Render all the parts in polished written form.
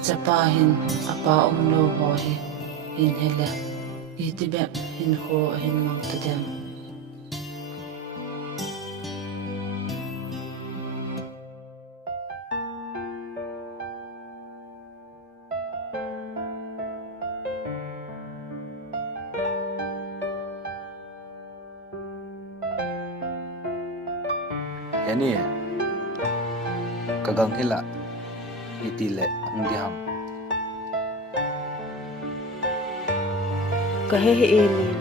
kacapahin apa umlo ho hin hela itibe hin ho hin mang tadam yani kagang hila itile ngdiham kahe elin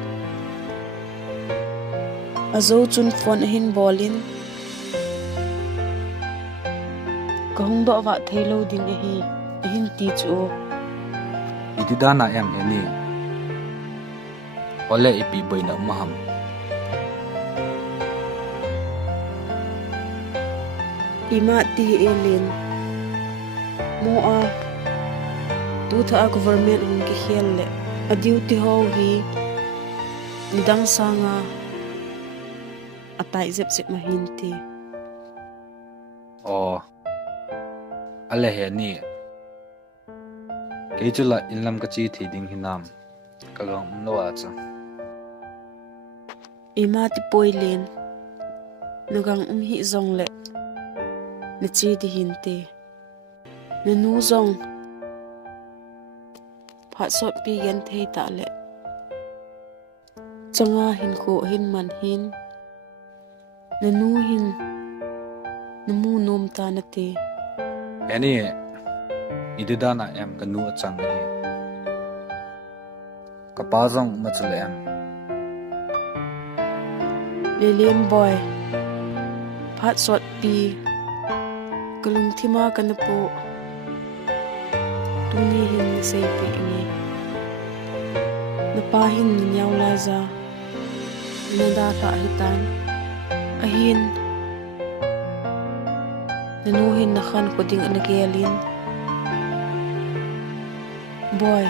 azo chun phone hin bolin kahung do wa thelo ding hi hin ti chu itidana em yani ole ipi boina maham ima ti elin mo a tu tha government hung ki khel le adiu ti ho gi nidang sanga atai zep zep mahin ti o ale he ni keichula inlam ka chi thi ding hinam kagang umlowa cha ima ti poilen nugang hi zong le na chi di hin te na nu zong phat sot pi gen thei ta le changa hin ko hin man hin na nu hin na mu nom ta na te yani ididana em kanu achang ni kapazong machal em lelen boy phat sot pi kalung thima kan po tuni hin se pe ni na pa hin nyaw la za na da ta hitan ahin na nu hin na khan ko ding an gelin boy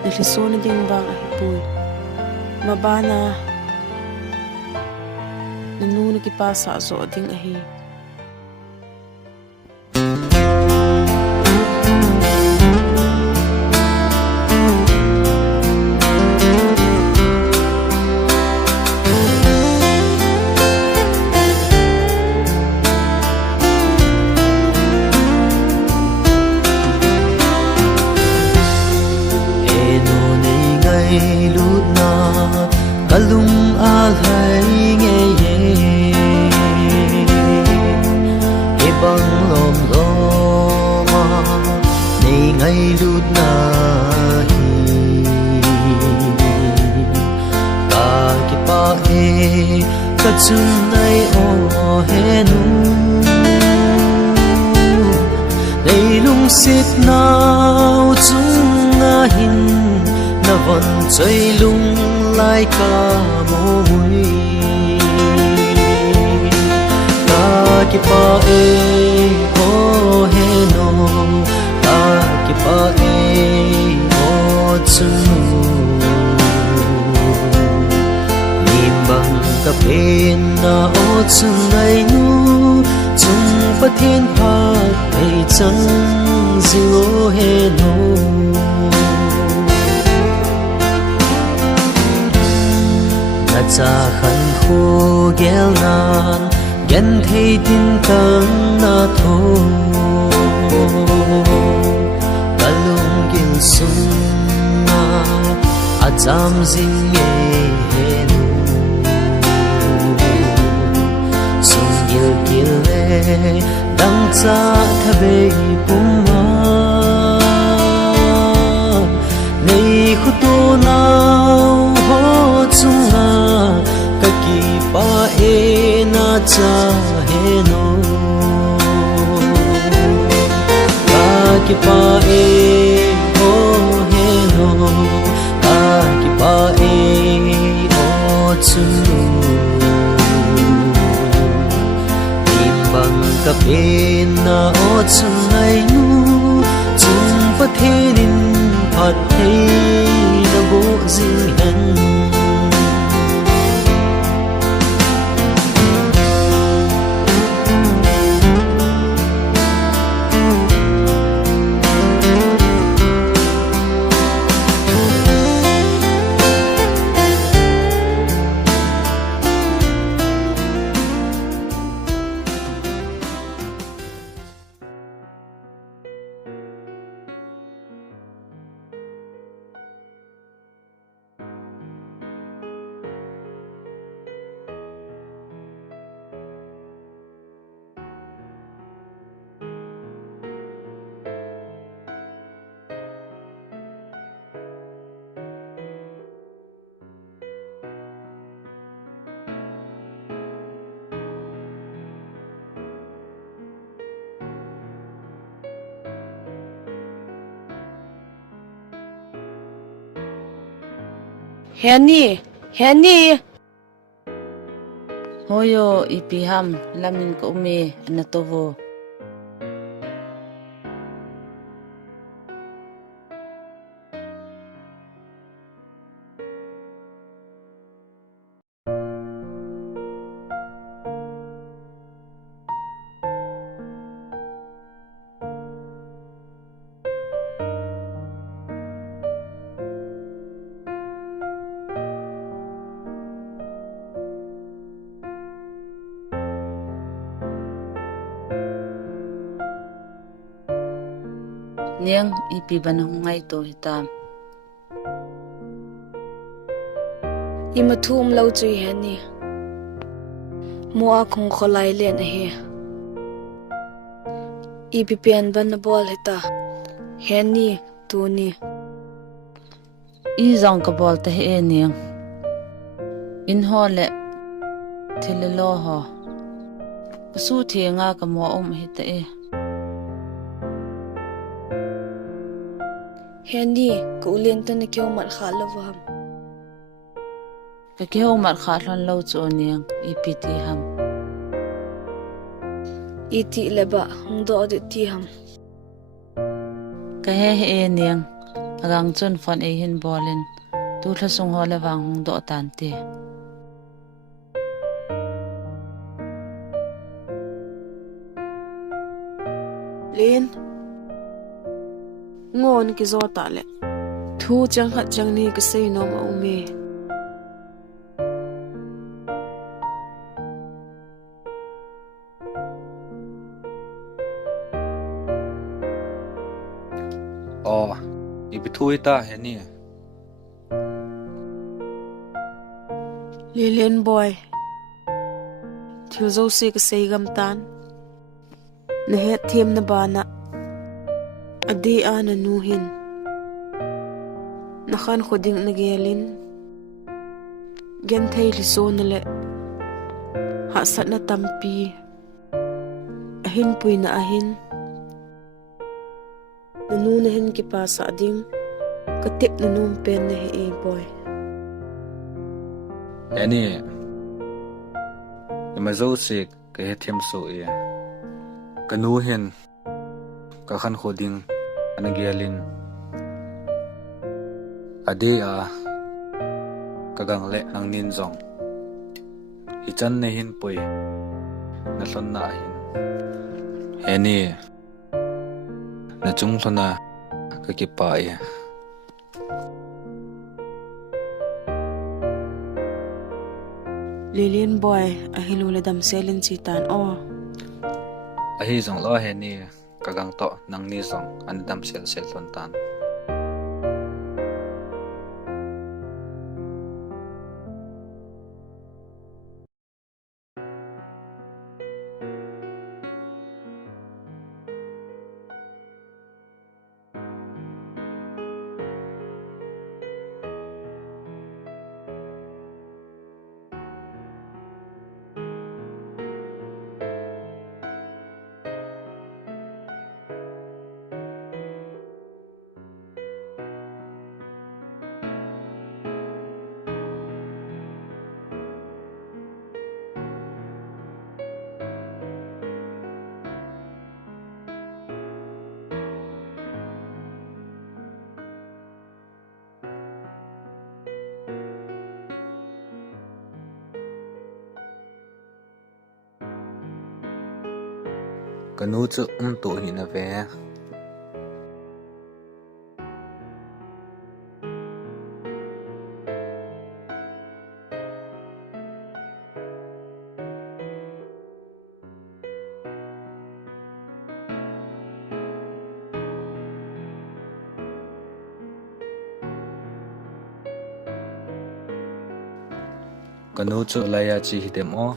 na liso na ding bang a hipoy mabana na nu na kipasa zo ding ahi kalung alhai nghe ye e bang lom loma neingailut na hi ka ki pa e ka chun nai o Heno nei Lungset nao chung na hin na von chơi lung lai ca môi ta ki pa e o Heno ta ki pa e o chung nim bang ka pen na o chung nai nu chung pa thiên pa ei chang zio Heno cha khăn khô gel nan gen thei tin tang na tho kalung gil sum na azam zing ye Heno sung gil gil le dang cha thabe pum ma nei khuto na chunga kaki pa e na cha Heno kaki pa e o Heno kaki pa e o chunu timbang ka pe na o chunai nu chung pa thenin phat thei na bo jing hen Henny. Hoyo ipiham lamin ko ume anatovo. Niang ipibanang Ngai to hitam. Ima thum lau chui Henny. Mua khong kholai len he. Ipipian ban na bol hita. Henny tu ni. Izang kabol ta he niang. Inhole tilelo ho. Pasu nga ka mo hita e. Henny ko ulen ta na kyo mat khalawam. Ka kiho mat khatlon lau chu niang ipiti ham. Iti leba hungdo adu ti ham. Ka he niang. Agang chun fon e hin bolin. Tu thla sung ho lawang hung do tante. Len. Ngon ki zo ta le. Thu chang khat chang ni ka sei no ma ume. Oh, ibithui ta Henny. Lelen boy. Thil zo se ka sei gam tan. Na het them na bana. Adi ana nuhin. Nakhan khoding na gelin. Gen thai li so na le. Ha sat na tampi. Ahin pui na ahin. Nanu na hin ki pa sa ding. Katip na num pen na he boy. Henny. Imazo sik ka he them so e. Kanu hen ka khan khoding anagialin. Ade kagang le ang ninzong. Ichan na hin pui. Naslon na hin. Henny. Na chung na kakipa e. Lilin boy, ahilula dam selin sitan o. Ahi zong lo Henny kagang to nang ni zong anadam sel lontan. Kanu chu to hi na ve. Kanu chu laya chi hitem o.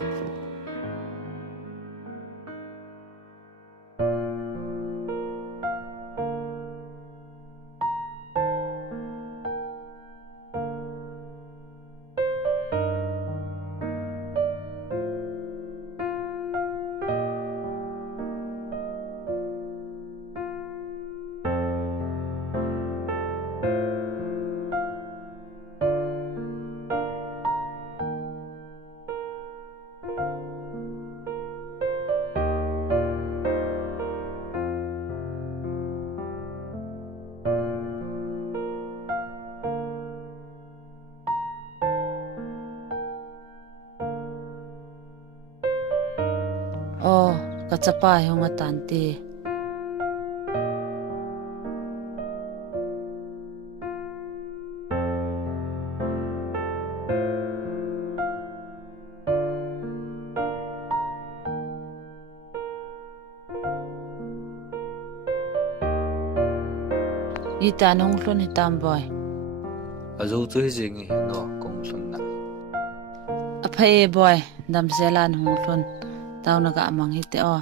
kachapa honga tanti ita nong hlun hitam boy azu chu hi jingi no kong sun na aphai boy dam zelan hong hlun tau naga amang hite o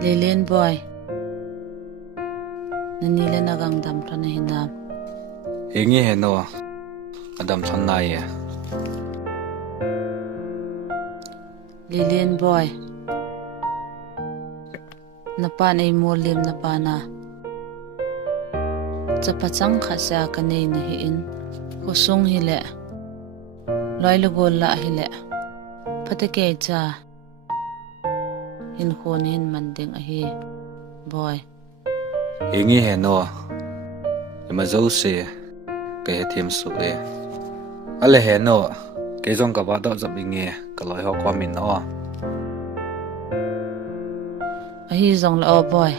Lilin boy nanile nagang dam thana hinam hingi heno adam thon nai e Lilin boy napa nei molim napa na chapachang khasa kanei na hi in khusung hile loilugol la hile phatake cha in khon hin manding a hi boy hingi heno ema zo se ke thim su e ale heno ke jong ka ba do zabinge ka loi ho kwa min no a hi zong la o boy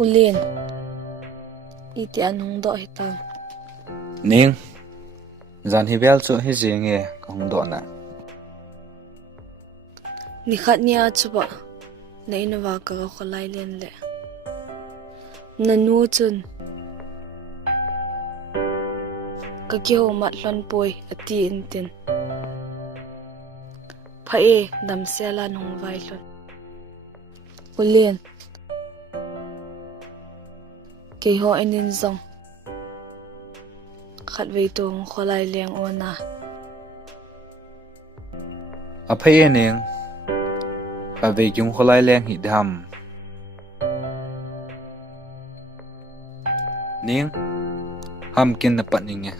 ulin iti anung do hitam ning zan hi bel chu hi jinge kong do na ni khat nia chuba nei na wa ka kholai len le nanu chun ka ki ho mat lon poi ati in tin phae dam sela nong vai lon ulien ke ho enin zong khat vei to kholai leng ona a phai ning ka ve kyung kholai leng hi dham ning ham kin na patning e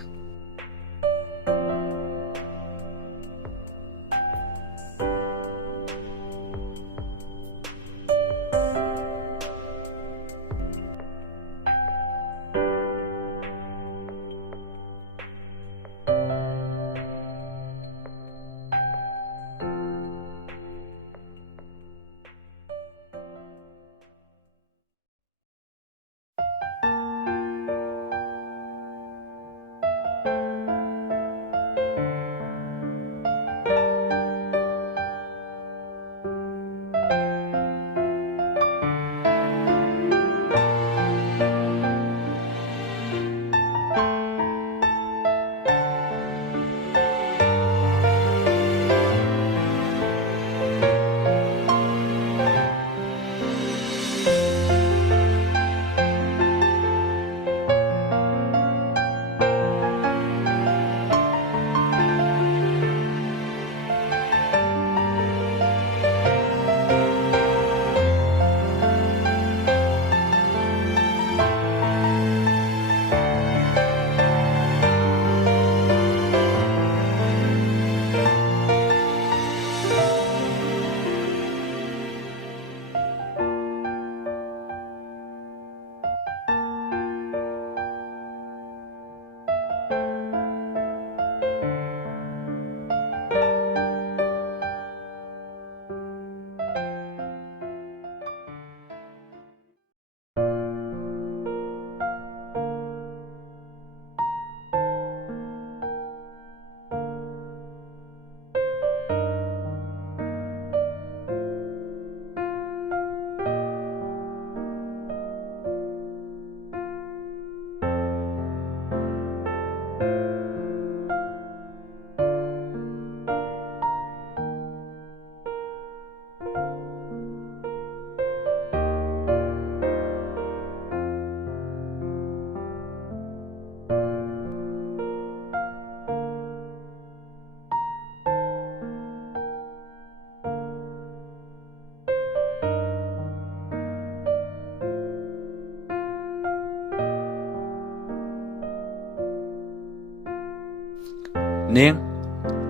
Neng,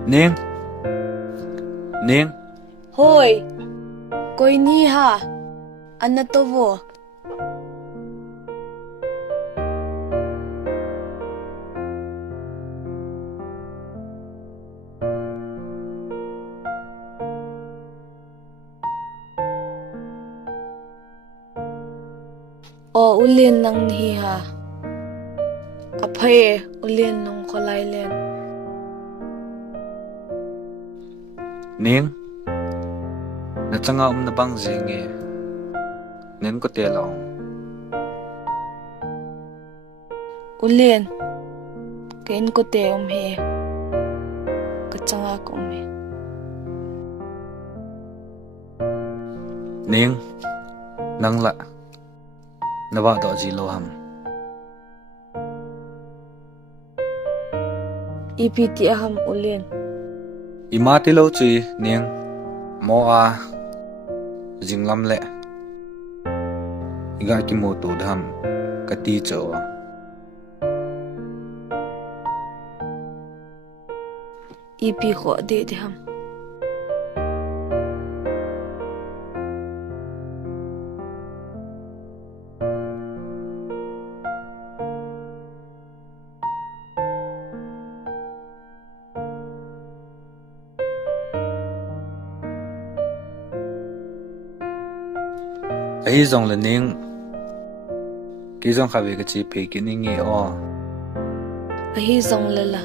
Neng, Neng. Hoi, koi ni ha, anna to vo. O ulin nang ni ha. Apay ulin nung kolay len. Neng, na changa na bang zingi. Nen ko telong. Ulin, kain ko te he. Kachanga ko he. Neng, nang la. Nawa do jiloham. Ipiti aham ulin. Imati lo chui Neng. Mo a jinglam le. Iga ki mo tu dham kati cho. Ipi ko de ham. Ai zong le Neng. Ki zong khawe ka chi pe ki ningi o. Ahi zong lala.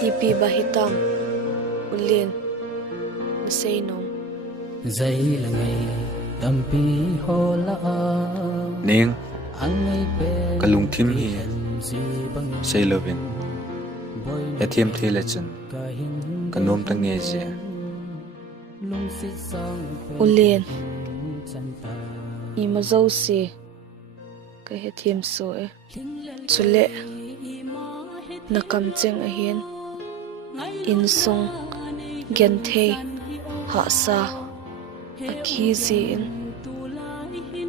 Ipi bahitam ulin masaynom. Jaila ngai Thempi hola Neng, kalungtim hi sailovin. Ethiam thele chun. Kanom ta nge je. Ulin imazaw si kahitiem so chule nakamcheng ahin insong genthe hasa akhizi in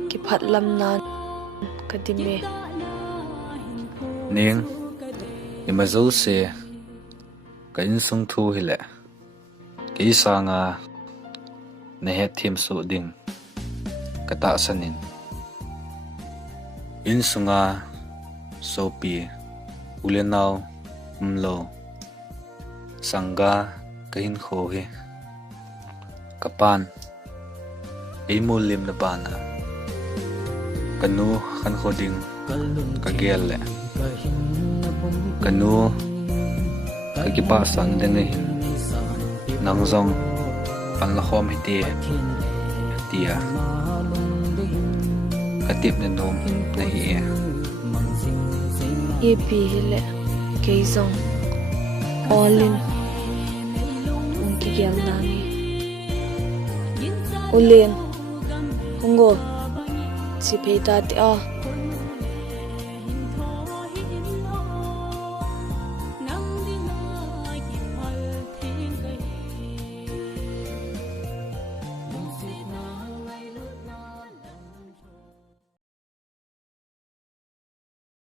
kiphatlam nan kadime. Neng, imazaw se ka insong thu hile. Ka isa nga nahet thiem so ding kata sanin. Insunga sopi ulenaw umlo sangga kahin khohe kapan imulim na bana kanu kan khoding kagel kanu kagipasan dengi nangzong panlahom hiti tia katip na nom na hiye Ipi hile keizong olin kigel nani ulin hungo si peita ti a